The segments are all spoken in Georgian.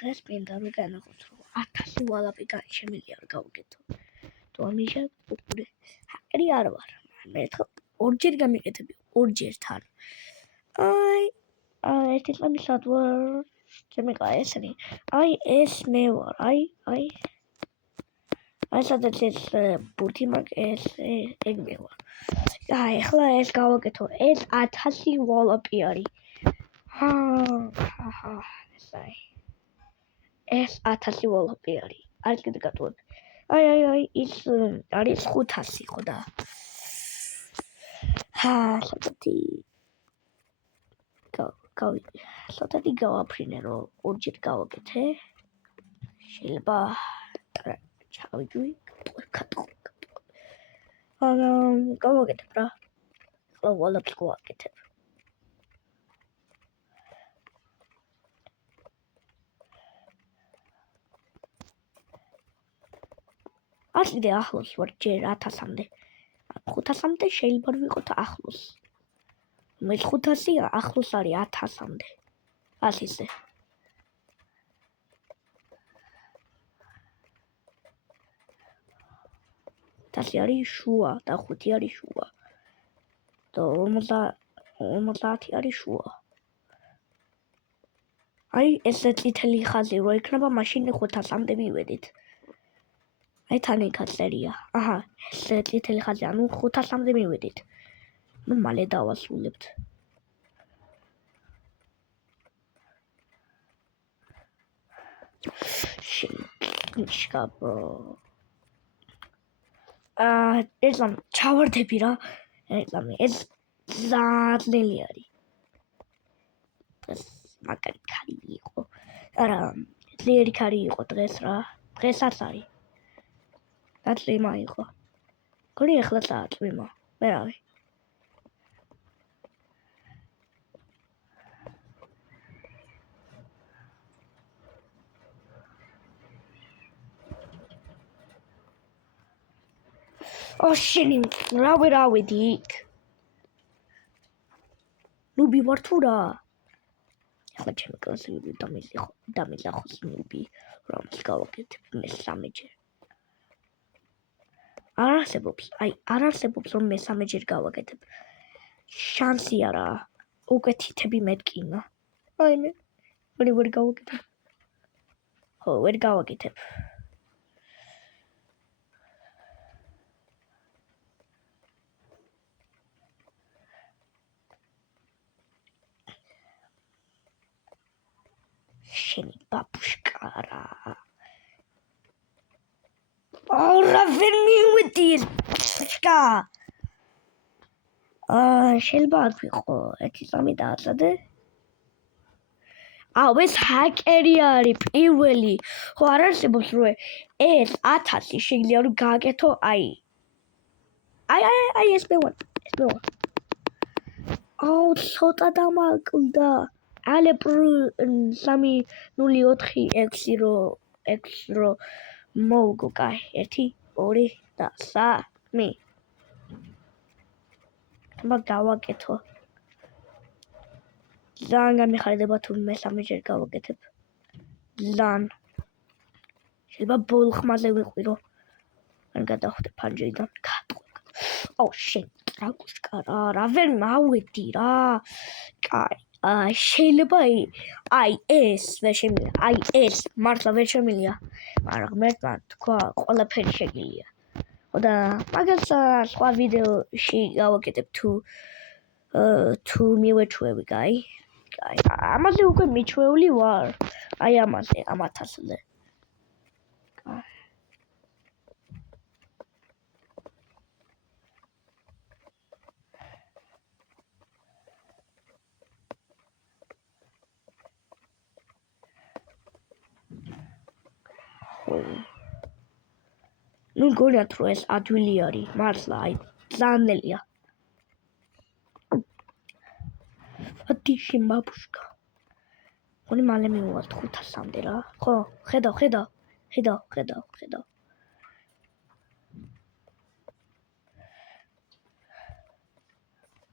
დღეს მინდა რომ განახოთ რომ 1000 ვალაპი შემიძლია არ გავაკეთო. თუ ამიშა უკვე ჰაკერი არ ვარ. მე ხო ორჯერ გამიკეთები, ორჯერ თან. ერთი წამი სად ვარ? შემიყა ესენი. ეს მე ვარ. სადაც ეს ბურთი მაგ ეგ მე ვარ. ეხლა ეს გავაკეთო. ეს 1000 ვალაპი არის. ეს 1000 ვალაპი არის. არის კიდე გატოვებ. ის არის 500 ხო და. სათათი გავაფრინე რომ ორჯერ გავაკეთე. შეიძლება ჩავიჯვი. გავაკეთებ რა. ახლა ვალაპს გავაკეთებ. ასლიდე ახლოს ვარ ჯერ 1000-მდე. 500-მდე შეიძლება ვიყოთ ახლოს. მე 500 ახლოს არის 1000-მდე. ასისე. თასი არის შუა და 5 არის შუა. და 50 არის შუა. ეს წითელი ხაზი რო იქნება, მაშინ 500-მდე მივედით. თან იქ წერია. ეს წითელი ხაზი, ანუ 500-მდე მივედით. ნუ მალე დავასრულებთ. ეს ჩავარდები რა. ეს ზადლელი არის. ეს მაგარი ქარი იყო. არა, ძლიერი ქარი იყო დღეს რა. დღესაც არის. დაწვიმა იყო. გონი ახლა წაწვიმა. მე რავი. შენი რავი იქ. ნუბი ვარ თუ რა. ახლა ჩემი კლასელი დამიზახოს ნუბი, რომელს გავაკეთებ მესამეჯერ. არ არსებობს რომ მესამეჯერ გავაკეთებ. შანსი არა. უკვე თითები მეტკინა. მე ვერ გავაკეთებ. ხო, ვერ გავაკეთებ. შენი ბაბუშკა რა. რა ვერ მივედი ეს ბაბუშკა. შეიძლება არ ვიყო. 1-3 დააწადე. ეს ჰაკერი არის პირველი. ხო არ არსებობს რომ ეს 1000 შეიძლება რომ გააკეთო ეს მე ვარ. ცოტა დამაკლდა. ალე 304 6 მოვგო კაი 1 2 და 3 გავაკეთო. ძალიან გამიხარდება თუ მესამეჯერ გავაკეთებ. ძალიან. შეიძლება ბოლ ხმაზე ვიყვირო. ან გადავხვდე ფანჯრიდან. შენ ტრაკუშკა რა ვერ მავედი რა. კაი. შეიძლება ეს ვერ შემიძლია. ეს მართლა ვერ შემიძლია. მაგრამ ღმერთმა თქვა ყველაფერი შეგიძლია. ხო და მაგას სხვა ვიდეოში გავაკეთებ თუ მივეჩვევი, კაი. ამაზე უკვე მიჩვეული ვარ. ამაზე, ამ 1000-ზე. ნუ გონიათ რომ ეს ადვილი არის, მართლა, ძალიანელია. შენ ბაბუშკა. გონი მალე მივუვალთ 500-მდე რა. ხო, ხედავ.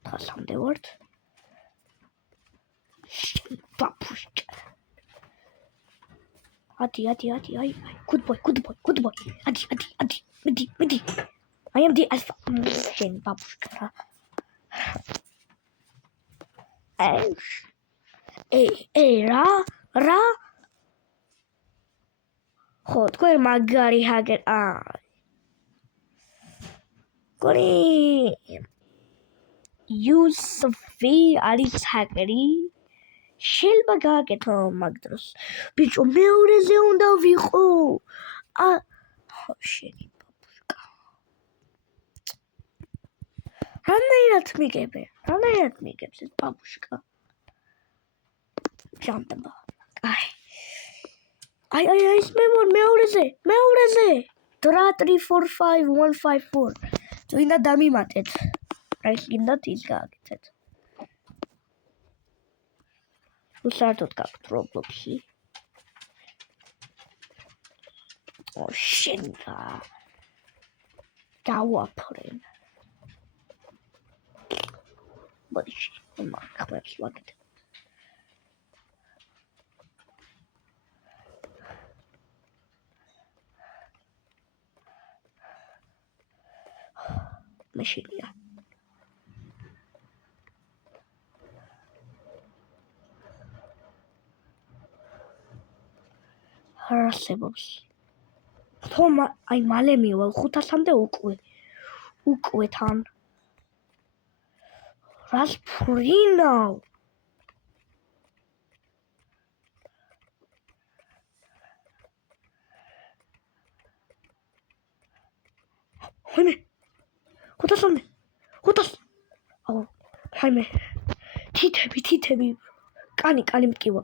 500-მდე ვართ. შენ ბაბუშკა. Adi. Good boy. Adi. Midi. I am the alpha. Shen babushka. Ra. Hot. Where magari haget Gori. Yusufi Aris Hagari. შეიძლება გააკეთო მაგ დროს. ბიჭო, მეორეზე უნდა ვიყო. შენი ბაბუშკა. რანაირად მიგებს ეს ბაბუშკა. ჟანტება. აი, ის მეორეზე. 3345154. წინა დამიმატეთ. აი, კიდათ ის გააკეთეთ. Saartot გაქვთ Roblox-ი. შენ დავაფრენ. ბოდიში, ხმებს ვაკეთებ. მაშინია. არსებობს. თომა აი მალე მივალ 500-მდე უკვე თან. რას ფრინავ? ხმე 500-მდე. 500. აუ, ხმე. თითები. კანი მტკივა.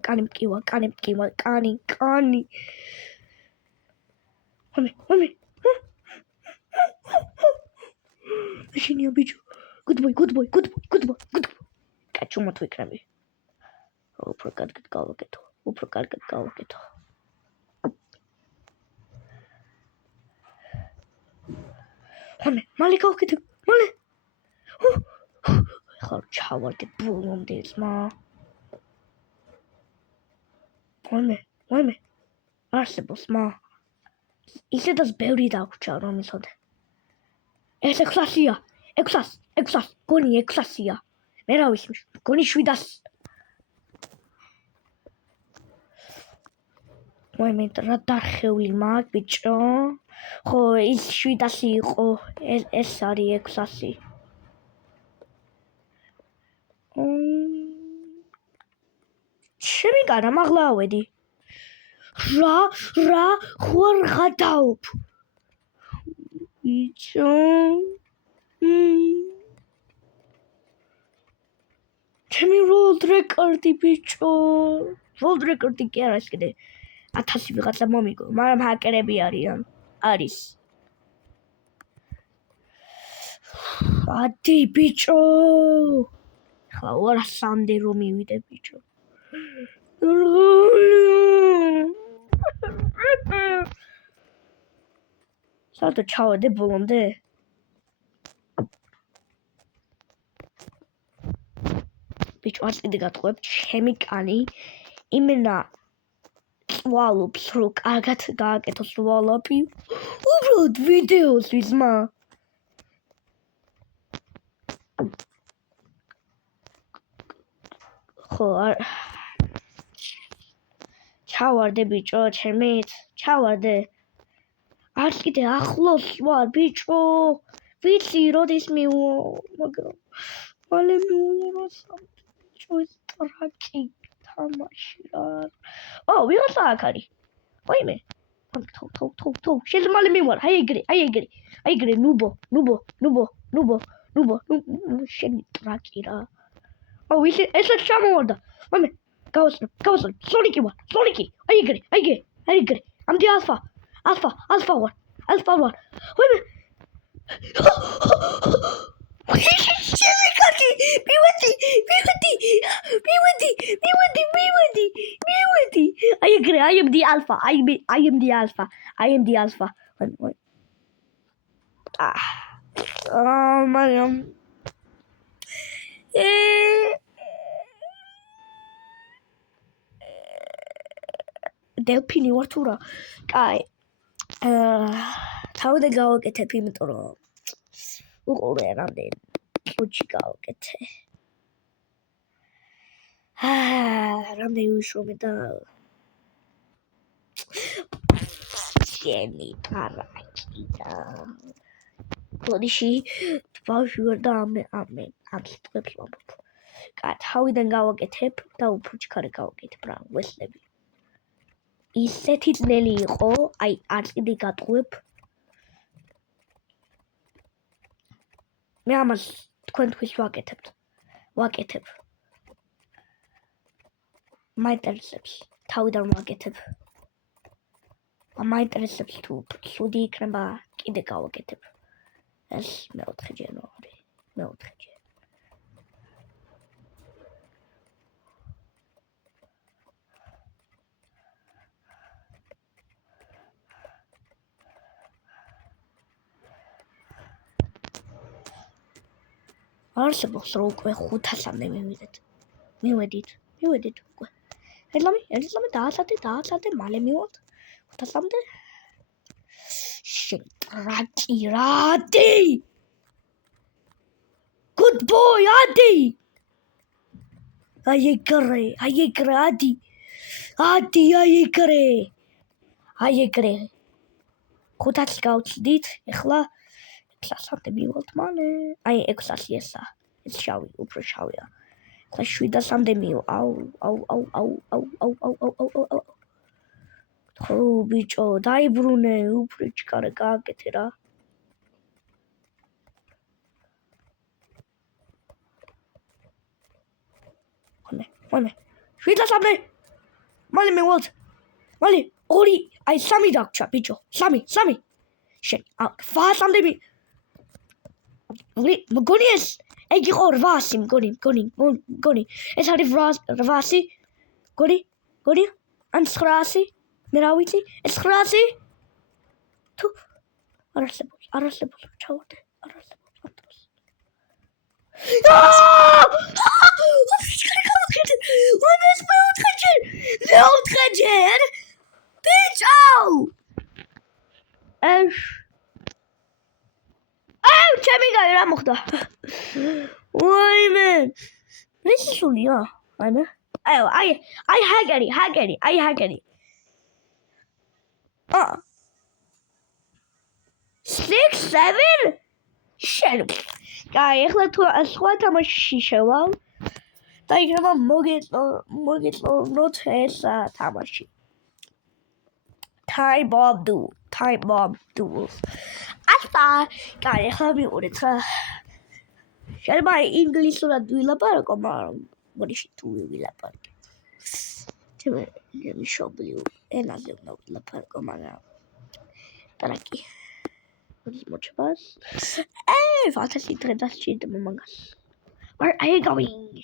Mami. Machine bicho. Good boy. Качума твой краби. უფრო კარგად გავაკეთო. მალე გავაკეთებ. ხარ ჩავარდე ბოლომდე ძმა. მოიმე. არსებობს მა. ისედაც ბევრი დაგვრჩა რომ იცოდე. ეს 600-ია. 600. გონი 600-ია. მე რა ვიცი, გონი 700. მოიმე რა დახეული მაგ ბიჭო. ხო, ის 700 იყო. ეს არის 600. შემიკარა მაღლა ავედი. რა ხوار გადაუფ. ბიჭო. ჩემი world record ბიჭო. world record კი არა ეს კიდე 1000 ვიღაცა მომიგო, მაგრამ ჰაკერები არიან. არის. ადი ბიჭო. ხლა 200-მდე რომ მივიდე ბიჭო. საერთოდ ჩავედე ბოლომდე? ბიჭო, არც კიდე გატყუებ, ჩემი კანი იმენა წვალობს, რომ კარგად გააკეთოს ვალაპი. უბრალოდ ვიდეოს ვიზმა. ხო, ჩავარდე ბიჭო, ჩემით, ჩავარდე. არც კიდე ახლოს ვარ ბიჭო. ვიცი როდის მაგრამ მალე მივუღო ბიჭო ეს ტრაკი თამაში რა. ვიღაცა აქ არის. ვაიმე. თო. შეიძლება მალე მივარ. აი ეგრე, ნუბო. შენი ტრაკი რა. ვიცი, ესეც ჩამოვარდა. ვაიმე, გავასწრებ. სონიკი ვარ. აი ეგრე. ამდე ალფა ვარ. ვაიმე. შემიკაცი, მივედი. აი ეგრე, I am the alpha. მაგრამ დელფინი ვარ თუ რა. კაი. თავიდან გავაკეთებ, იმიტომ რომ უყურე რამდენი პუჩი გავაკეთე. რამდენი უშრომე და შენი პარაკი და ბოდიში ბავშვი ვარ და ამ სიტყვებს ვამბობ. კაი, თავიდან გავაკეთებ და უფუჩქარე გავაკეთებ რა, ვესლები. ისეთი ძნელი იყო, აი არ კიდე გატყუებ. მე ამას თქვენთვის ვაკეთებ. მაინტერესებს, თავიდან ვაკეთებ. მაინტერესებს თუ ცუდი იქნება, კიდე გავაკეთებ. ეს მეოთხეჯერ. არსებობს რომ უკვე 500-მდე მივედით უკვე. ერთხელ დააცადე, მალე მივდივართ 500-მდე. ტრაკი რა, ადი! Good boy, ადი! აი ეგრე, ადი! ადი, აი ეგრე. 500 გავწდით, ეხლა 600-მდე მივალთ მალე. აი 600 ესა. ეს შავი, უფრო შავია. ეხლა 700-მდე მივა. აუ. ხო ბიჭო, დაიბრუნე, უფრიჩქარე გააკეთე რა. მალე 700-მდე. მალე მივალთ. მალე 2, აი 3 დაგვრჩა ბიჭო. 3. შენ 800-მდე მგონი ეს ეგ იყო 800 მგონი. ეს არის 800. მგონი? ან 900? მე რა ვიცი? ეს 900? თუ არასებობს ჩავარდე. მეოთხეჯერ! ბიჭო! ჩემი გავი რა მოხდა? ვაიმე! ეს სულია? აიმე? აი ჰაგერი. 6, 7? შენ. კაი, ეხლა თუ სხვა თამაში შევალ და იქნება მოგეწონოთ ეს თამაში. Time Bomb Duels. Asta, კაი, ეხლა მიყურეთ რა. შეიძლება ინგლისურად ვილაპარაკო, მაგრამ მოდიში თუ ვილაპარაკე. ჩემი მშობლიურ ენაზე უნდა ვილაპარაკო, მაგრამ ტრაკი. მოჩებას. ფანტასტიკ დღე დასჭირდება მაგას. Where are you going?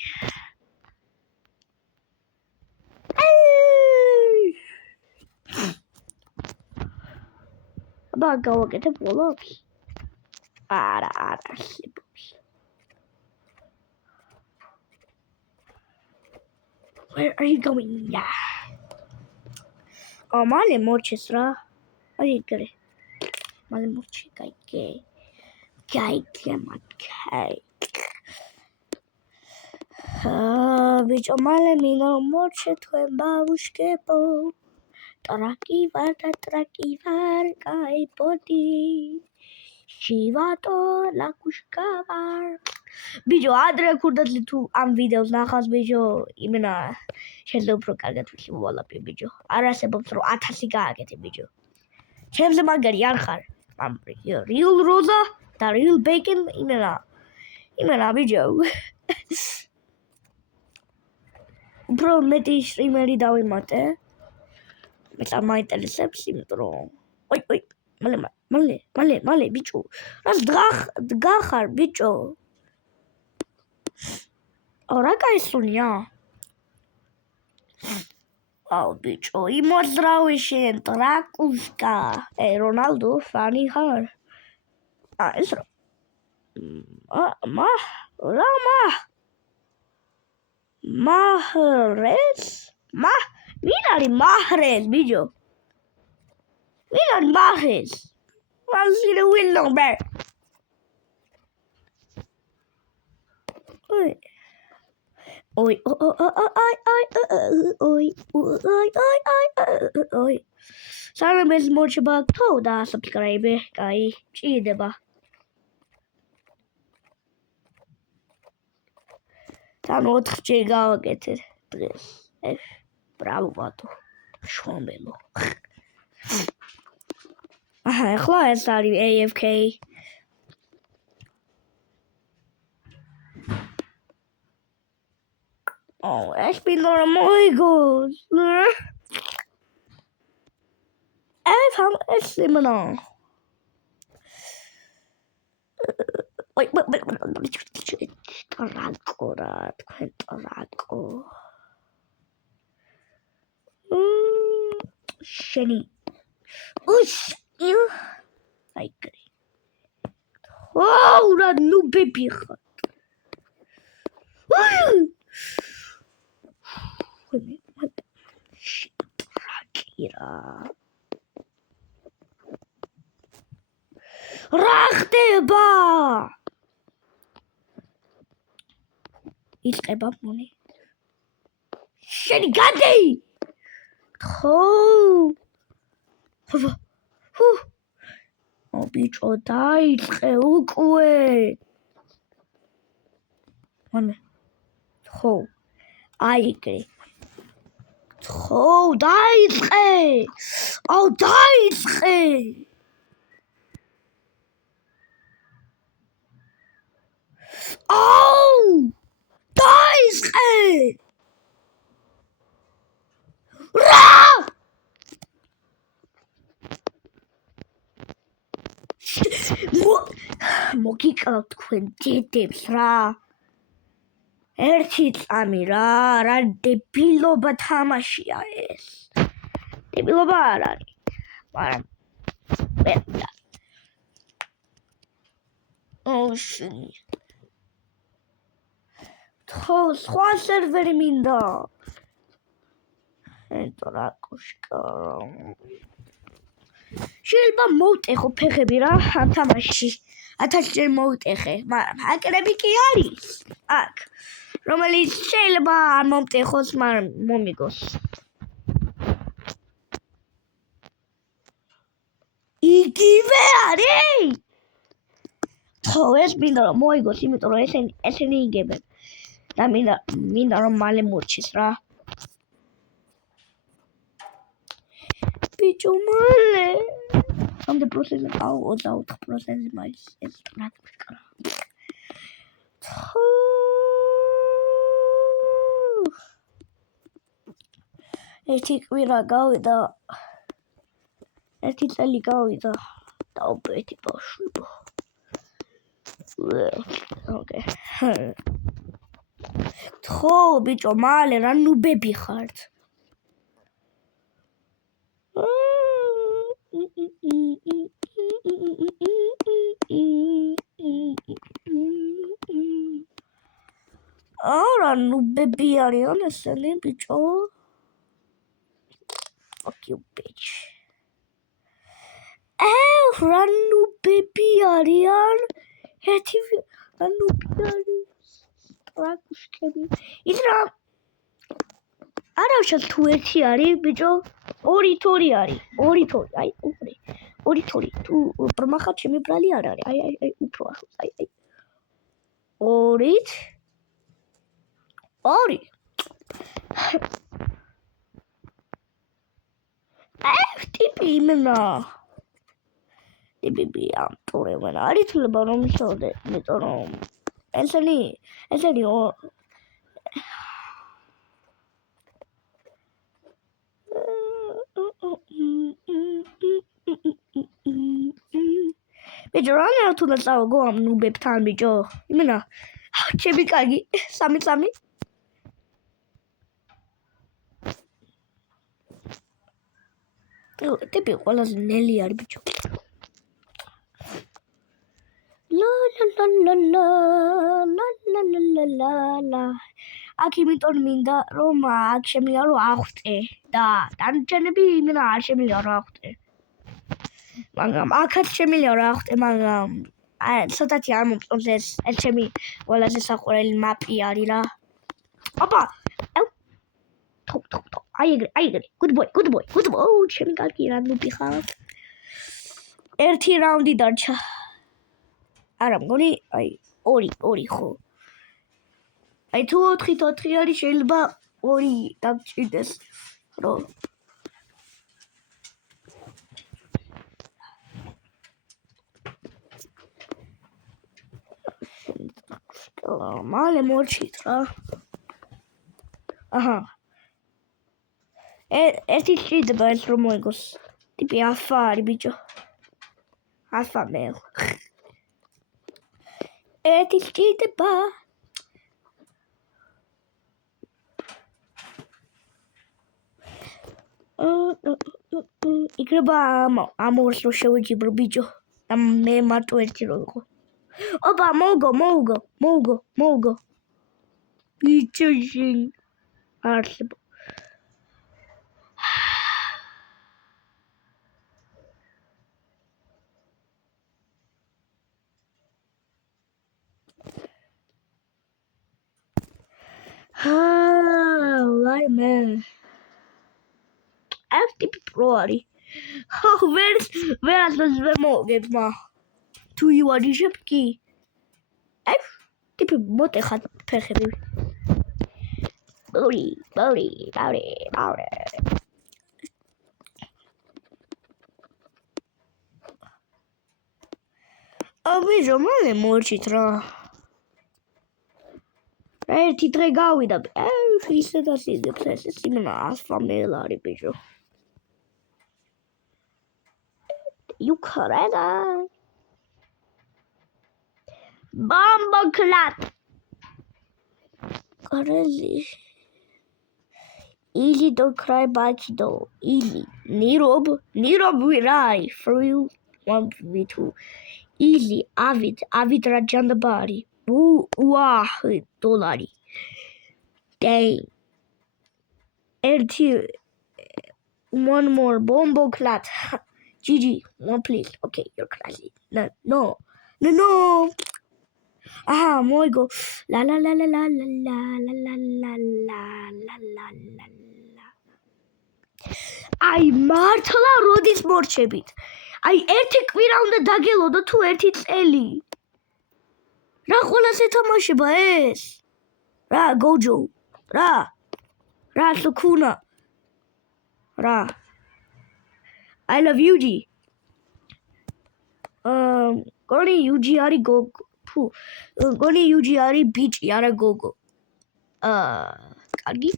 აბა გავაკეთებ ბოლოს? არა არსებობს. Where are you going? მალე მორჩეს რა. აი ეგრე. მალე მორჩე, გაიგე. ბიჭო, მალე მინდა რომ მორჩე თქვენ ბავშვებო. ტრაკი ვარ, კაი ბოდი. შივატო ლაკუშკა ვარ. ბიჭო, ადრე ქურდათლი თუ ამ ვიდეოს ნახავს ბიჭო, იმენა შეიძლება უფრო კარგად ვილაპარაკე ბიჭო. არ არსებობს რომ 1000 გააკეთე ბიჭო. ჩემზე მაგარი არ ხარ. Real Rosa და Real Bacon იმენა ბიჭო. უფრო მეტი სტრიმერი დავიმატე. მე არ მაინტერესებს, იმიტომ რომ ой, მალე ბიჭო. რას დგახარ ბიჭო? რა кайსუნია? აუ ბიჭო, იმოძრავე შენ ტრაკუშკა. რონალდო ფანი ხარ? ეს რა? ვინ არის მაჰრეზ ბიჭო ვინ არის მაჰრეზ ვაზი ვინ ნომბერ oi სანამ ეს მოჩება თუ და subscribe კაი ჭირდება თან 4 ჯერ გავაკეთე დღეს ბრავო ბატო შრომელო ახლა ეს არის AFK ეს პილორა მოიგოს ეს იმენა ой ტრაკო რა თქვენ ტრაკო შენი უშ იუ აიკრი რა ნუბები ხარ ტრაკირა რა ხდება იწყება მონი შენი გადი ხო ბიჭო დაიწყე უკვე მამე ხო აიგე ხო დაიწყე აუ დაიწყე აუ დაიწყე რა მოგიკლა თქვენ დედებს რა ერთი წამი რა დებილობა თამაშია ეს დებილობა არ არის მაგრამ ოშინი ხო სხვა სერვერი მინდა ტრაკუშკა შეიძლება მოვტეხო ფეხები რა ამ თამაშში 1000 ჯერ მოვტეხე მაგრამ ჰაკერები კი არის აქ რომელიც შეიძლება არ მომტეხოს მაგრამ მომიგოს იგივე არის ხო ეს მინდა რომ მოიგოს იმიტომ რომ ესენი იგებენ და მინდა რომ მალე მორჩის რა ბიჭო მალე 3% აუ 24% მაინც ეს ტრაკიკა ერთი კვირა გავიდა ერთი წელი გავიდა დაუბრეთი ბავშვი ოკეი ხო ბიჭო მალე რა ნუბები ხართ რა ნუბები არიან ესენი ბიჭო fuck you bitch რა ნუბები არიან ერთი რა ნუბები არის ტრაკუშკები ის რა არავშალ თუ ერთი არის ბიჭო ორი თორი არის ორი თორი აი ორი თორი თუ პრომახა ჩემი ბრალი არ არის აი უფრო ახლოს აი ორით ორი ტიპი იმენა ტიპი ამ თორემ არის თლება რომ ისოდე იმიტომ რომ ესენი ბიჭო რა თუ დაწავო ამ ნუბებთან ბიჭო იმენა ჩემი კარგი 3 ტიპი ყველაზე ნელი არის ბიჭო ლა აქ იმიტომ მინდა რომ აქ შემიძლია რომ ახვტე და დანარჩენები იმენა არ შემიძლია რომ ახვტე მაგრამ აქაც შემიძლია რომ ახვტე მაგრამ ცოტათი არ მომწონს ეს ჩემი ყველაზე საყვარელი მაპი არის რა ოპა აი ეგრე good boy ჩემი კარგი რა ნუბი ხარ ერთი რაუნდი დარჩა არა მგონი აი ორი ხო აი თუ 4-4 არის შეიძლება 2 დაგჭირდეს რო მალე მორჩით რა აჰა ერთი ჭირდება ეს რომ მოიგოს ტიპი ალფა არის ბიჭო ალფა მეილ ერთი ჭირდება იქნება ამორს რო შევეჯიბრო ბიჭო და მე მარტო ერთი რო ვიყო ოპა მოუგო ბიჭო შენ არსებო ვაი მე FTP Pro არის ვერასდროს ვერ მოვგებ მა თუ ივარიშებ კი FTP მოტეხად ფეხები ბორი აბიჯო მალე მორჩით რა ერთი დღე გავიდა ისე და სიგებს ეს იმენა ალფა მეილ არის ბიჭო Ukraina Bomba Clat Crazy Easy don't cry Bakido Easy Nirob Virai for you 1v2 Easy Avid Rajandabari Wow $1 Dang LT one more Bomba Clat GG, one please. Okay, you're crazy. No. Ah, moigo. La. Ai, მართლა როდის მორჩებით? Ai, ერთი კვირა უნდა დაგელოდო თუ ერთი წელი. რა ყველას ეთამაშება ეს? რა, Gojo. რა, Sukuna. რა. I love Yuji. Goni Yuji ari Gogo. Goni Yuji ari beach yara Gogo. Kargi.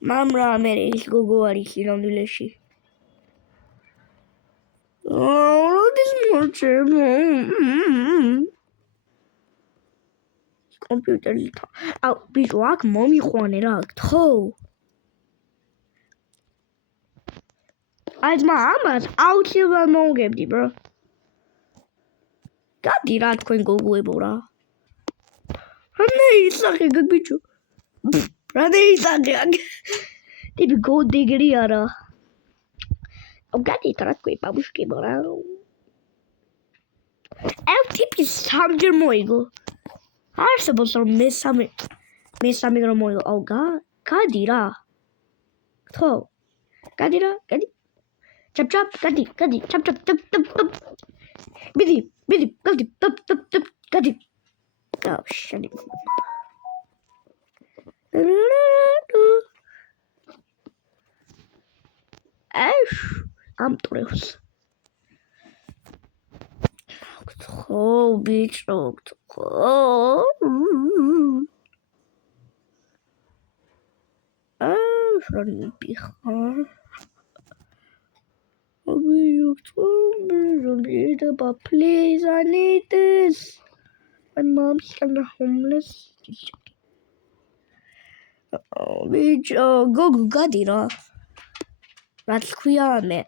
Mamra mere is Gogo ari Hiranduleshi. Oh, this much. Computer აუ ბიჭო აქ მომიყვანე რა გთხოვ აი ძმა ამას აუცილებლად მოვგებდი bro გადი რა თქვენ გოგოებო რა რა ისახე ბიჭო რა ისახე ტიპი გოდეგრი არა აუ გადი რა თქვენ ბაბუშკებო რა FTP სამჯერ მოიგო არსებობს რომ მესამე რომ მოიგო აუ გადი რა ხო გადი ჩაპ გადი ჩაპ მიდი გადი გადი აუ შენი ეშ ამტრევს Oh, bitch, oh, from behind. But please, I need this. My mom's kind of homeless. Oh, bitch, go, Gadira. That's queer, man.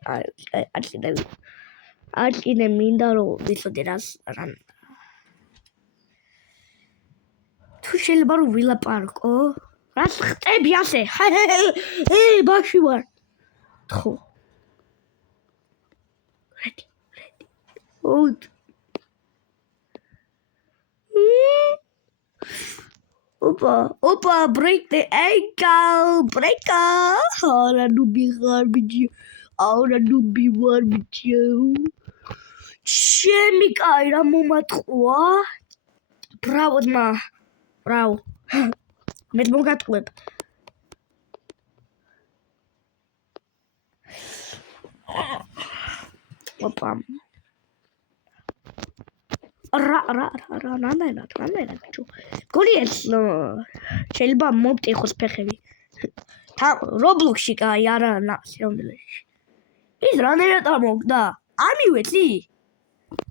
არ კიდე მინდა რომ ვიცოდე რას თუ შეიძლება რომ ვილაპარაკო რას ხტები ასე ბაში ვარ ხო ready hold Opa, break the ankle, breaker. Ahora no be hard with you. Ahora no be hard with you. Shemi kaira momatqwa. Bravo, ma. Bravo. Met mogat web. Opa. რა გოლიეს შეიძლება მომტეხოს ფეხები Roblox-ში კაი არა სიამოვნებაში ის რანერატა მოგდა არ მივეცი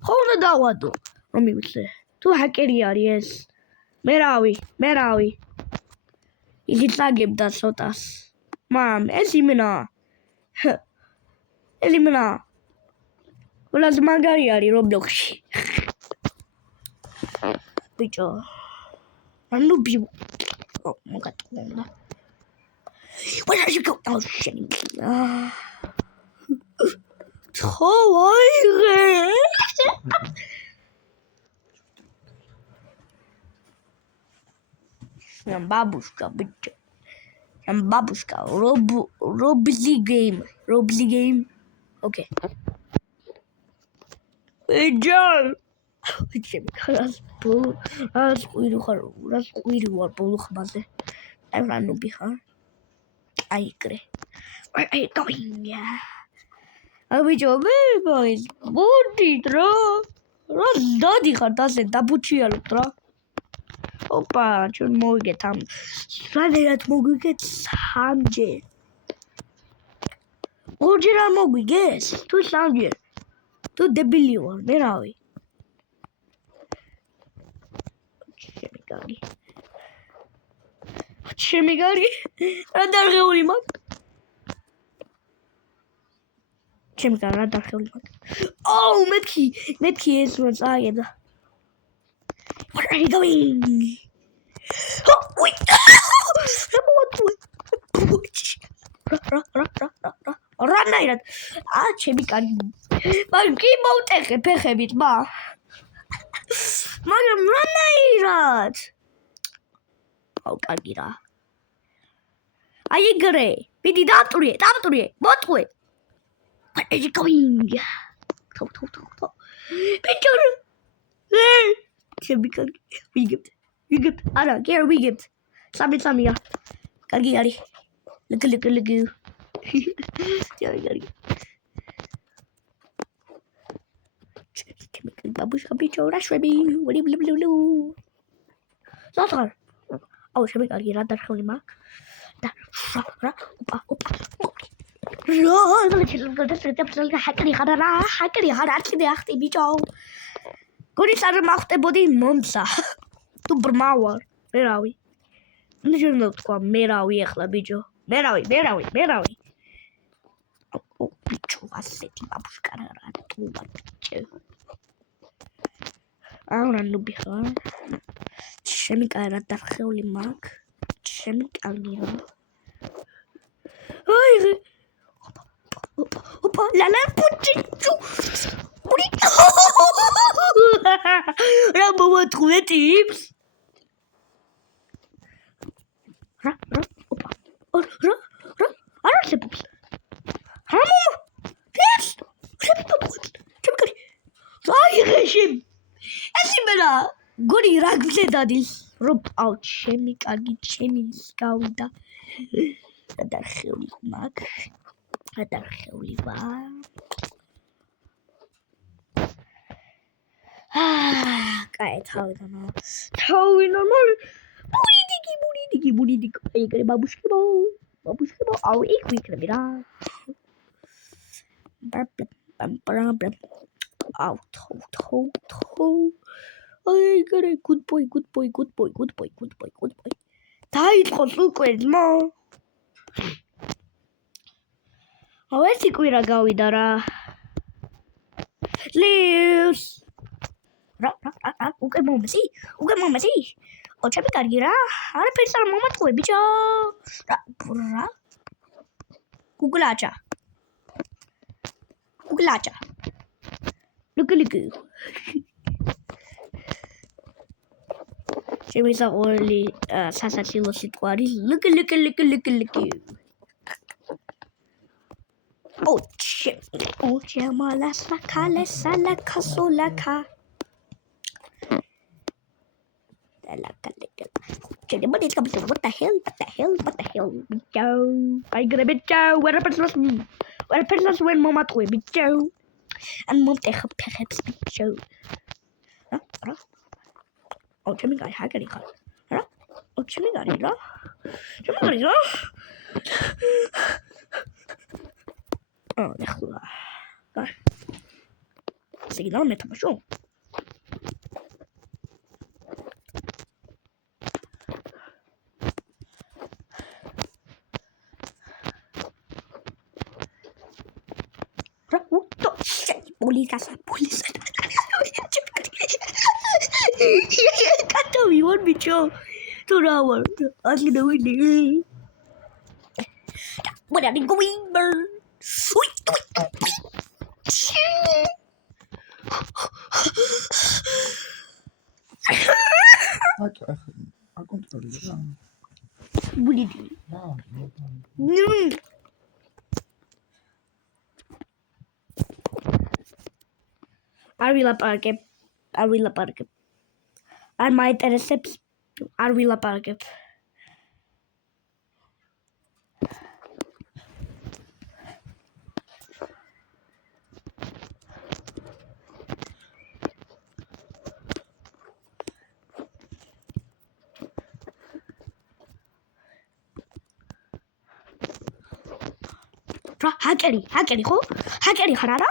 ხო უნდა დავადო რომ მივეცე თუ ჰაკერი არის ეს მე რავი იგი წაგებდა ცოტას მამ ეს იმენა ყველას მაგარი არის Roblox-ში Bicho. No be. Oh my god. Where did you go? Oh shit. Babushka, bicho. Babushka. Roblox game. Okay. Hey, John. Раз уйду вар полу хабазе. I ran no bihar. I agree. Where are you going? I will go boys. Body tro. Раз dadi khardase dabuchi altra. Opa, chun moge tam. Svaderat moge samje. Ojira moge guess. Tu samje. Tu debili war. Merawi. Chemigari. Radar geuli mag. Chemigari radar geuli mag. Oh, Metki is what's I am. Where are you going? Oh, wait. Run night. Chemigari. But keep out a pechabit bar. Magam run night. Oh, Kagira. I agree. Pidi Dapturi. What? Where are you going? Picture. We get. I don't care. We get. Samia. Kagari. Look. Babushka bicho rashrebi. Zatar. Oh, should we go get that holy mark? Hakari bicho. Goris are machte body momsa. To Brmawar. Where are we? Not Merawi, bicho. Merawi. Oh, bicho was sitting babushka. I don't know before. Chemic I read that holy mark. Chemic Almira. Opa, Lala put it to Rambo what tips. Opa. I don't say books. Yes. Regime. Esimena. Gori ragse dadis. Rob out chemic agi chemis gawida. Radar khewli mag. Radar khewli va. Kay tawida na. Tawi normal. Buri diki. Ay kare babushki bo. Aw ek week na bira. Bam. Out. I got a good boy. Tight consequence, Mom. Oh, where's the Quira Gawidara? Lives. უკვე მომეცი? ო ჩემი კარგი რა? არაფერს არ მომატყუე ბიჭო. რა? გუგლაჭა. ლუკი. შემიზაყოლი სასაცილო სიტყვა არის ლუკი. Oche malas la cales la casolaka. What the hell? I got a bitch. What a person when mama to a bitch. And mom take a perhaps bitch. Oh, Jimmy got haggard. Oh, Jimmy got it. Oh, d'accord. C'est là, mais t'as chaud. Police. Can't tell me what bitch. 2 hours. I see the winning. What are they going, bird? არ ვილაპარაკებ. არ მაინტერესებს, არ ვილაპარაკებ. რა, ჰაკერი ხო? ჰაკერი ხარ არა?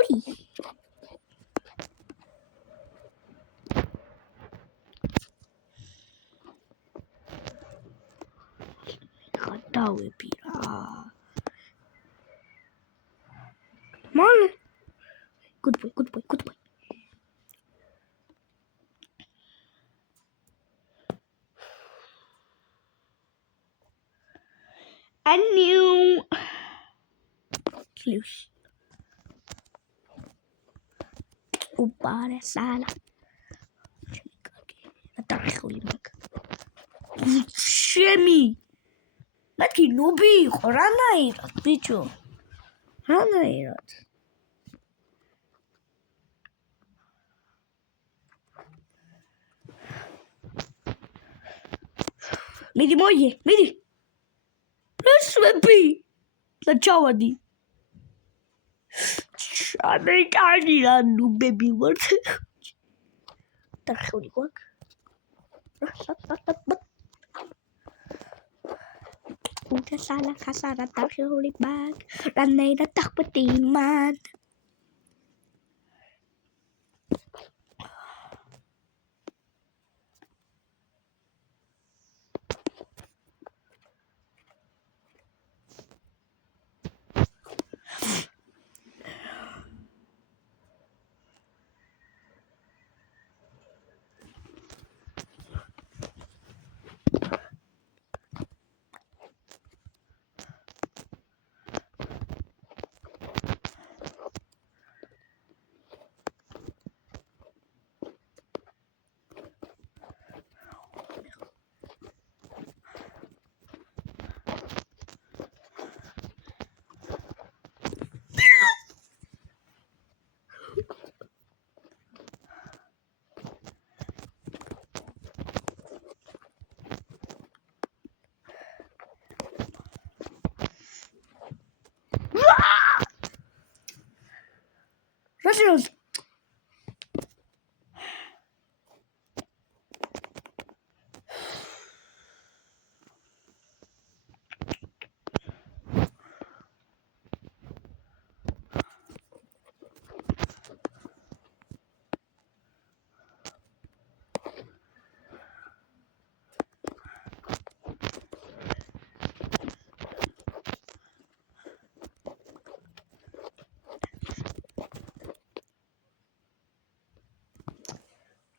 ოი. დავები რა. მალე. Good boy. I knew. Close. Upare sala. Shemi. Mati nubi, ranairat, bicho. Ranairat. Midi. Let's be. La chawadi. Americani no baby what? Tarhuli work. Udah salah kasaran tarhuli bag. Ranai datang petiman. Russians.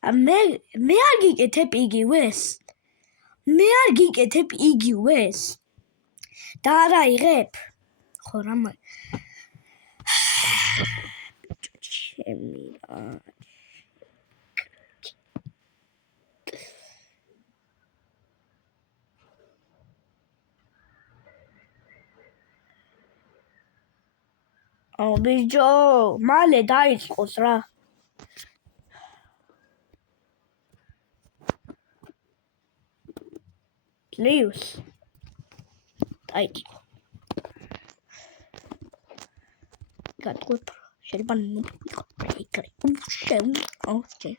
მე არ გიკეთებ იგივეს. მე არ გიკეთებ იგივეს. და არა იღებ. ხო რამა. ჩემი რა. ბიჭო, მალე დაიწყოს რა. ლივს. დაიწყო. გატყვებ, შეიძლება ნუ იქრე. ოკეი.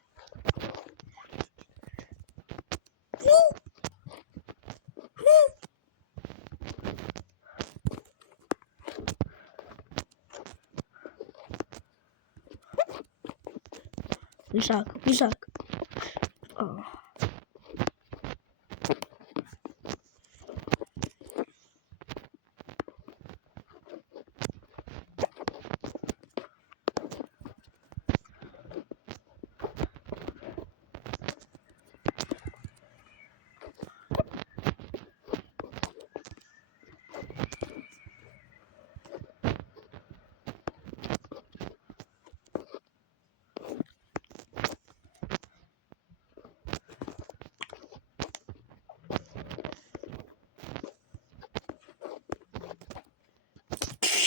ვისაკ.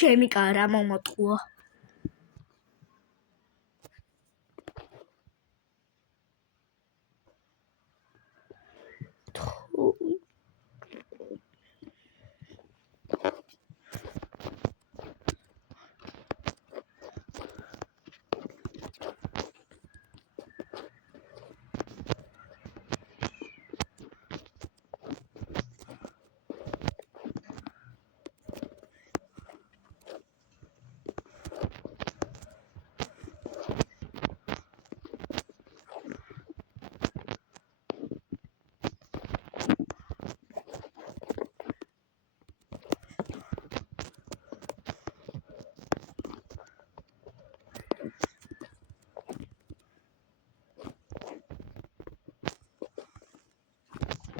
ჩემი კარა მომოტყუა.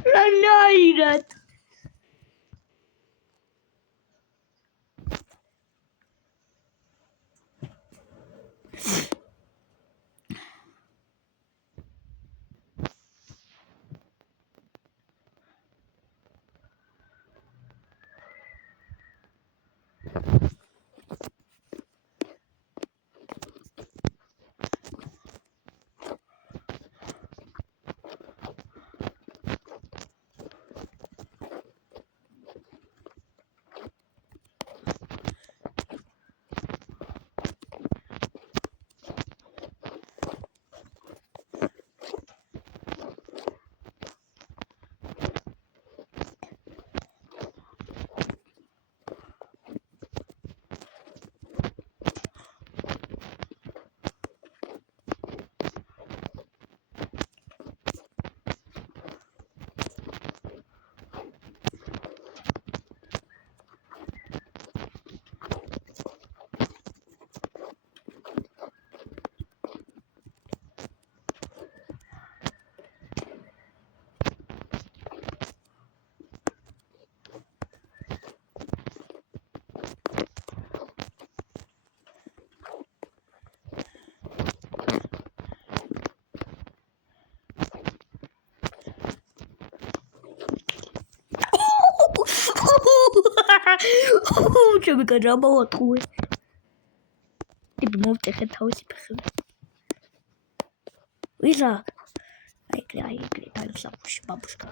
Ranairad. ჩემი კარა მომოტყუე. ტიპი მოვტეხე თავისი ფეხები. ვიზა. აი ეგრე დაიმსახურში ბაბუშკა.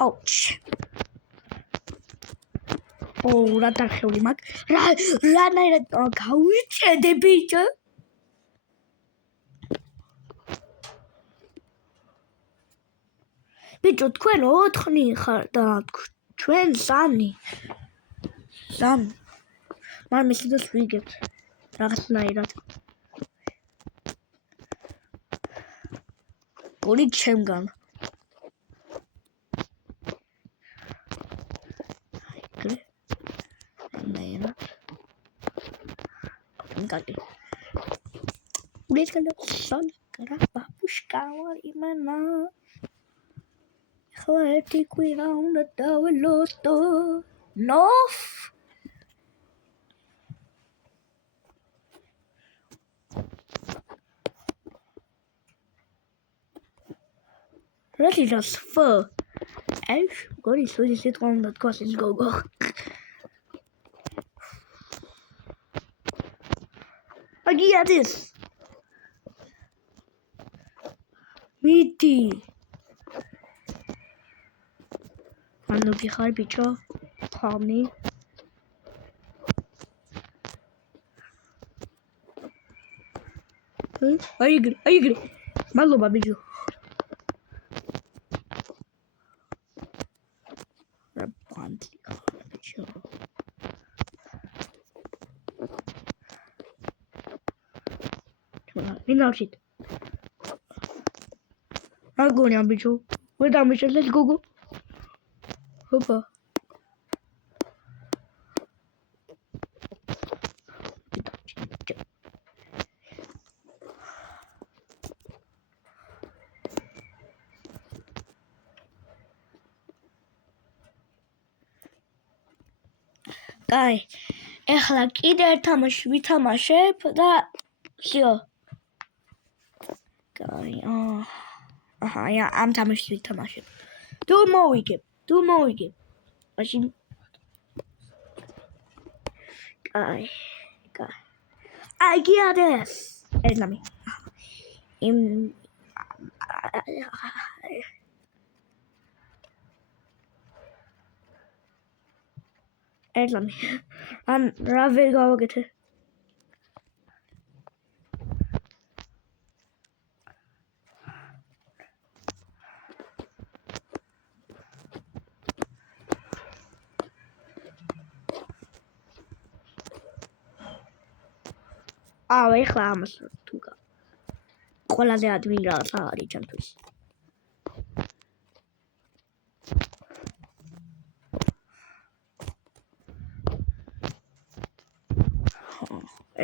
აუჩ. რა დახეული მაგ რანაირად გავიჭედე ბიჭო. ბიჭო თქვენ 4 ხარ და ჩვენ 3. მაგრამ ისედაც ვიგებთ რაღაცნაირად. გული ჩემგან. კაკი. ულეცკენ სოლკრა ბაბუშკა ვარიმანა. ხლა ერთი კვირა უნდა დაველოდო. ნოფ Really just fur. Ouch, God, he's really sit on that cause it's go. I get this. Meaty. I'm looking hard picture. Tommy. Are you good? Are you good? Malo babiju. Now shit. I'll go now, bicho. Wait down, bicho. Let's go. Hoppa. Guy, ეხლა კიდე ერთ თამაშს ვითამაშებ და всё. Guy, ამ თამაშს ვითამაშებ. თუ მოვიგებ. მაშინ Guy. I get this. Let me. Let me. And Ravel go get it. ეხლა ამას თუ გა. ყველაზე ადვილი რაღაცა არის ჩემთვის.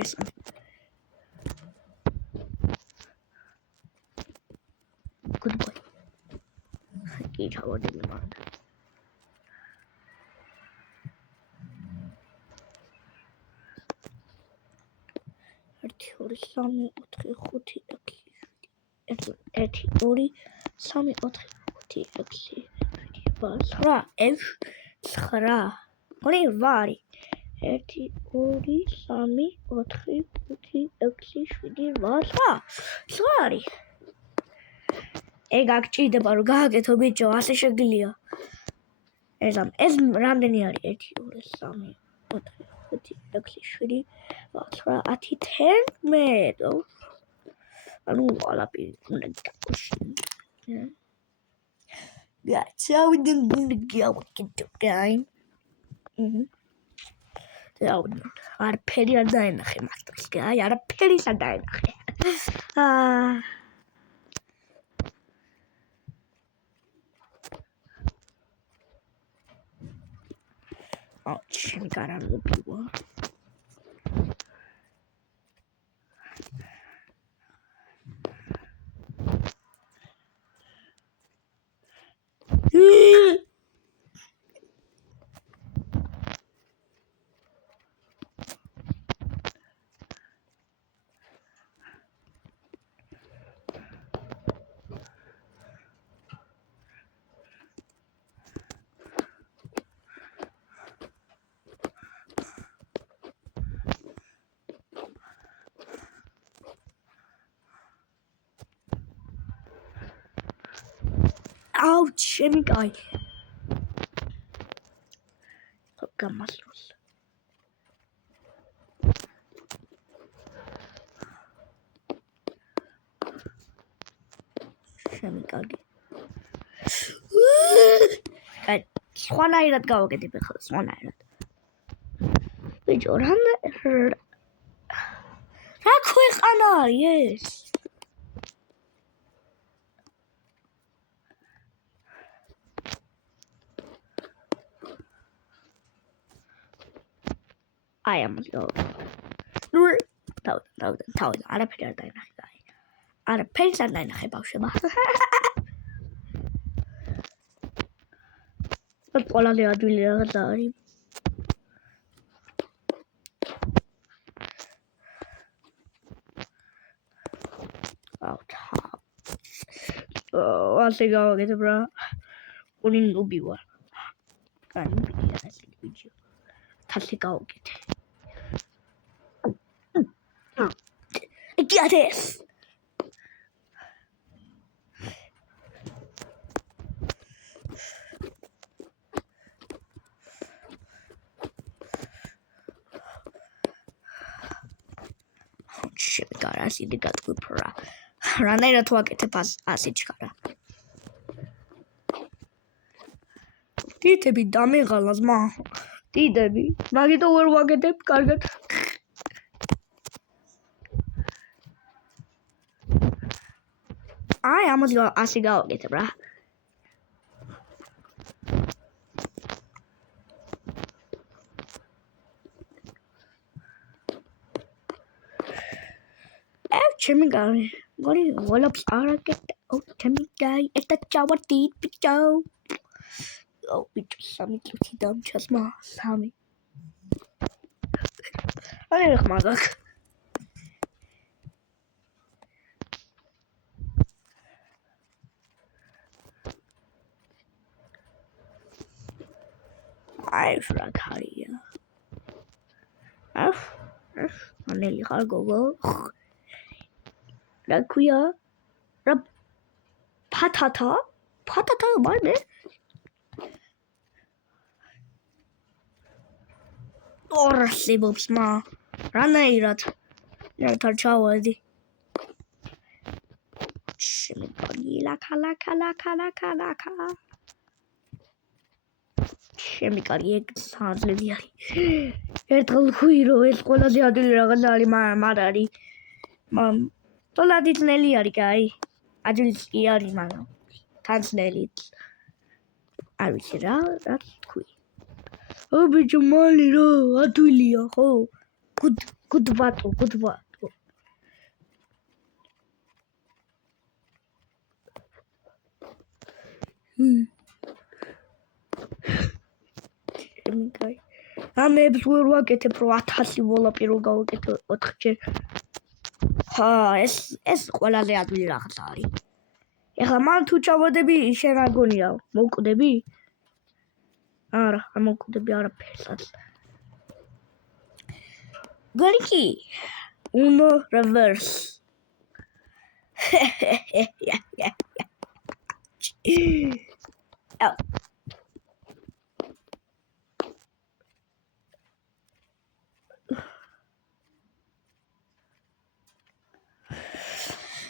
ეს Good boy. კი ჩავარდები მაგრამ. ერთი, ორი, სამი, ოთხი, ხუთი, ექვსი, შვიდი. ერთი, ორი, სამი, ოთხი, ხუთი, ექვსი, შვიდი, 8, 9, 9. ორი ვარი. 1 2 3 4 5 6 7 8 9 არის. ეგ გაგჭირდება რომ გააკეთო ბიჭო, ასე შეგიძლია. ეს რამდენი არის? 1 2 3 4 5 6 7 8 9 10 ანუ ალაპი უნდა გაკეთო. Guys, how we didn't get going. არაფერი არ დაენახე მასტას. აი, არაფერი არ დაენახე. ჩემი გარანოპივა. Ouch, ჩემი კაი. გამასროს. ჩემი კაი. კაი, სხვანაირად გავაკეთებ ახლა, სხვანაირად. ბიჭო, რა ქვეყანა არის ეს? I am go. თავიდან არაფერი არ დაინახე კაი არაფერს არ დაინახე ბავშვებმა ყველაზე ადვილი რაღაცა არის ასე გავაკეთებ რა ունი ნუბი ვარ კაი ნუბი ასე ვიჯო თალე გავაკეთე Yes. Shit, God, I see the gut good para. Rana ira tu akete pas asich kara. Titebi dami galas ma. Titebi. Magi to over wakete kargat. I almost got asiga wakete bra. Chemi guy, what is all ups are get? Oh, Chemi guy, it's the Java teeth, picture. Oh, picture, Sammy, cutie, dumb, chasma, Sammy. I look mother. I forgot how to you. I nearly got go. Rakuya, Rab Patata, what is or Sibobs ma Rana irat. Tarchawadi. Shimikagi laka. Shimikagi sounds living. Ertal Huiro is Kola de Adil Marari. Mom. Tola did Nelly Arikai. Adilski Arimano. Tans Nelly. I will sit out. That's quick. Oh, but you molly, Atulia. Oh, good battle. I'm able to get a pro at wall up your go get a watcher. Es quella le aduli ragazzi. E man tu ciao devi scena agonia. Moco devi. Ara, moco devi ara pesas. Goriki. Uno reverse. Yeah. Oh.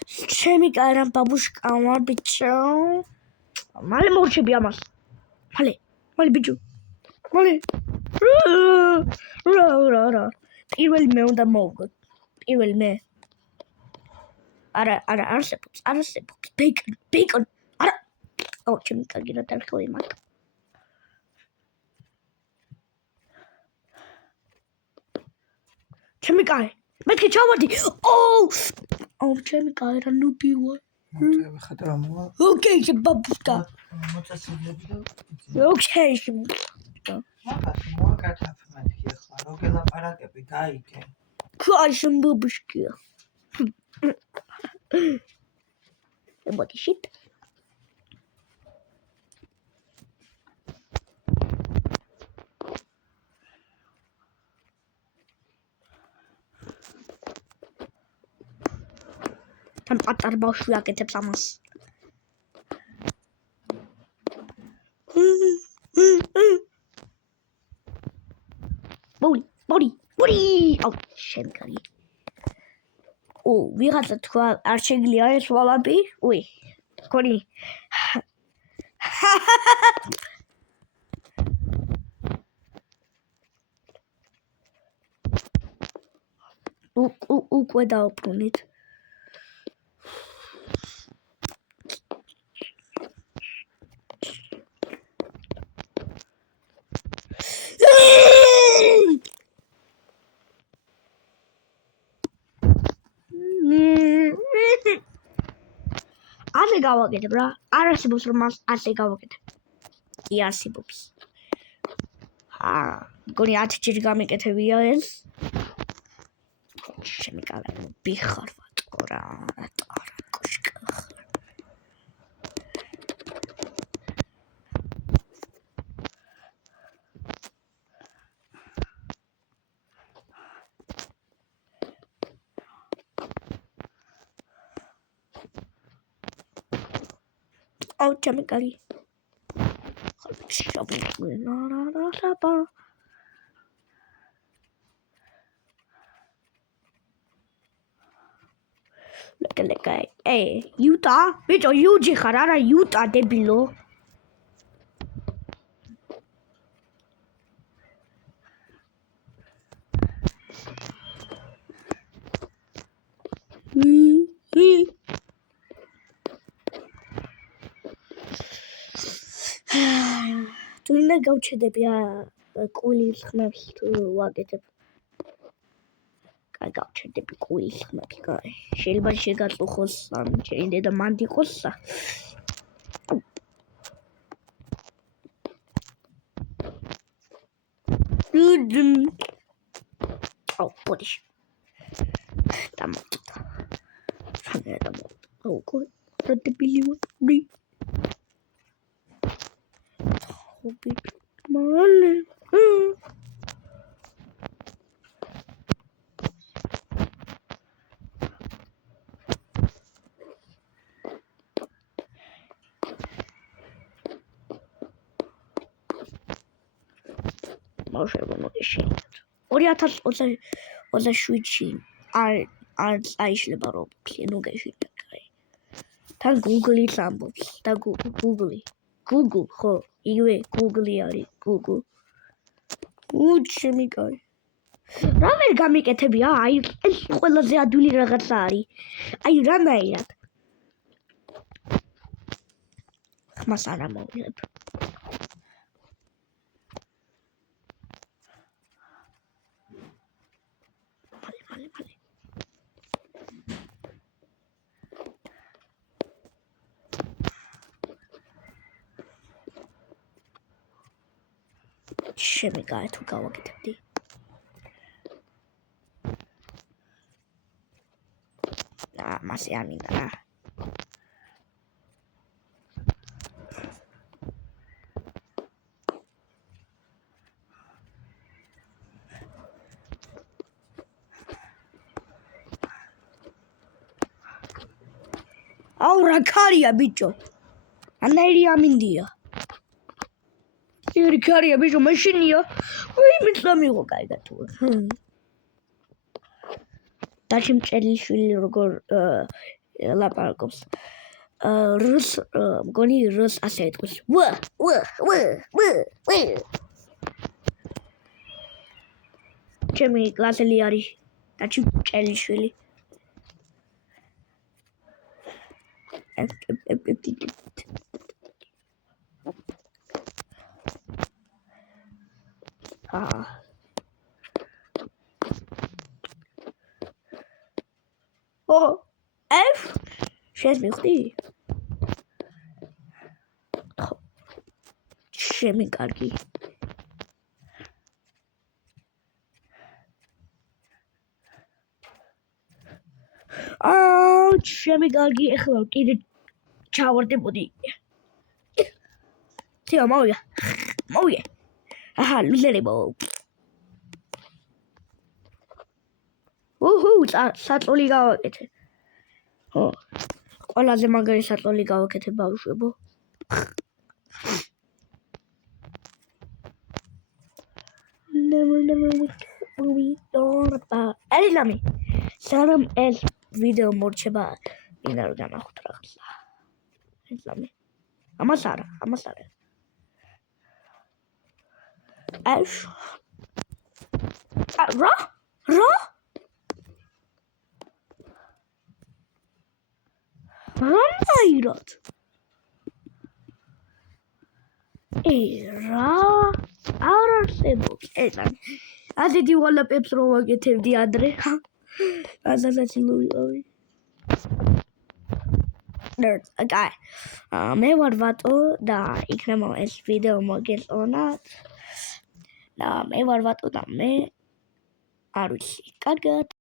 Chemi garam babushka amar bicho. Male morche biamas. Male bicho. Male. Ra. Pirvel me unda mogo. Pirvel me. Ara sepops. Bacon. Ara. Oh, chemi kagira tarkoi mak. Chemi guy. Make it chawati. Oh, chemi guy ra nupi wa. Okay, she babushka. Okay, she. Крашен бабушки. Вот и щит. Там оторвал шляк, это самос. Body. Oh, შემკარი. ვიღაცა თქვა არ შეგიძლია ეს ვალაბი? გონი. უკვე დაუბრუნეთ. ასე გავაკეთებ რა. არ არსებობს რომ ასე გავაკეთებ. კი არსებობს. მგონი 10 ჯერ გამეკეთებია ეს. ჩემი კალე ბიხარ ვატყო რა. Oh, ჩემი კალე. Look, hey, Utah? Bitch, UG ხარ არა Utah დებილო. თუ უნდა გავჩედები კვილის ხმებს თუ ვაკეთებ. კაი გავჩედები კვილის ხმებს, კაი. შეიძლება შეგაწუხოს ან შეიძლება მანდიყოს. Oh, ბოდიში. დამოწდა. სანერა დამოწდა. Oh, god. როდებილი ვარ. Hobbit. მალე. მოშევმოდი 2027-ში არ აიშლება რომ ნუ გეშინდა კაი. თან Google-იც ამბობს და Google ხო იგივე Google-ი არის Google. ჩემი კაი. რა ვერ გამიკეთებია? აი ეს ყველაზე ადვილი რაღაცა არის. აი რანაირად. ხმას არ ამოვლებ. ჩემი კაი თუ გავაკეთებდი. მასე არ მინდა რა. აუ რა ქარია ბიჭო. ანაირი ამინდია. Iri ქარია ბიჭო მაშინია. ვაი მიწამიღო კაიგად თუ. დაჩი მჭელიშვილი როგორ ლაპარაკობს. რუს მგონი რუს ასე ეთქვის. ვ. ჩემი კლასელი არის დაჩი მჭელიშვილი. Oh, F? Šest minūtī. Šemi kargi. Šemi kargi. Ეხლა კიდე ჩავარდებოდი. თიო მოვია. აჰა, ლუზერებო. საწოლი გავაკეთე. ხო. ყველაზე მაგარი საწოლი გავაკეთე ბავშვებო. ელინამი. სანამ ეს ვიდეო მორჩება, მინდა რომ განახოთ რაღაცა. ელინამი. ამას არა. Aš. Ra? Ranairat. Ra? არ არსებობს. ესან. ასეთი ვალაპებს რო ვაკეთებდი ადრე. ასაცი ლუვი. nerds. Okay. მე ვარ ვატო და იქნება ეს ვიდეო მოგეწონათ. და მე ვარ ვატო და მე არ ვიცი. კარგად.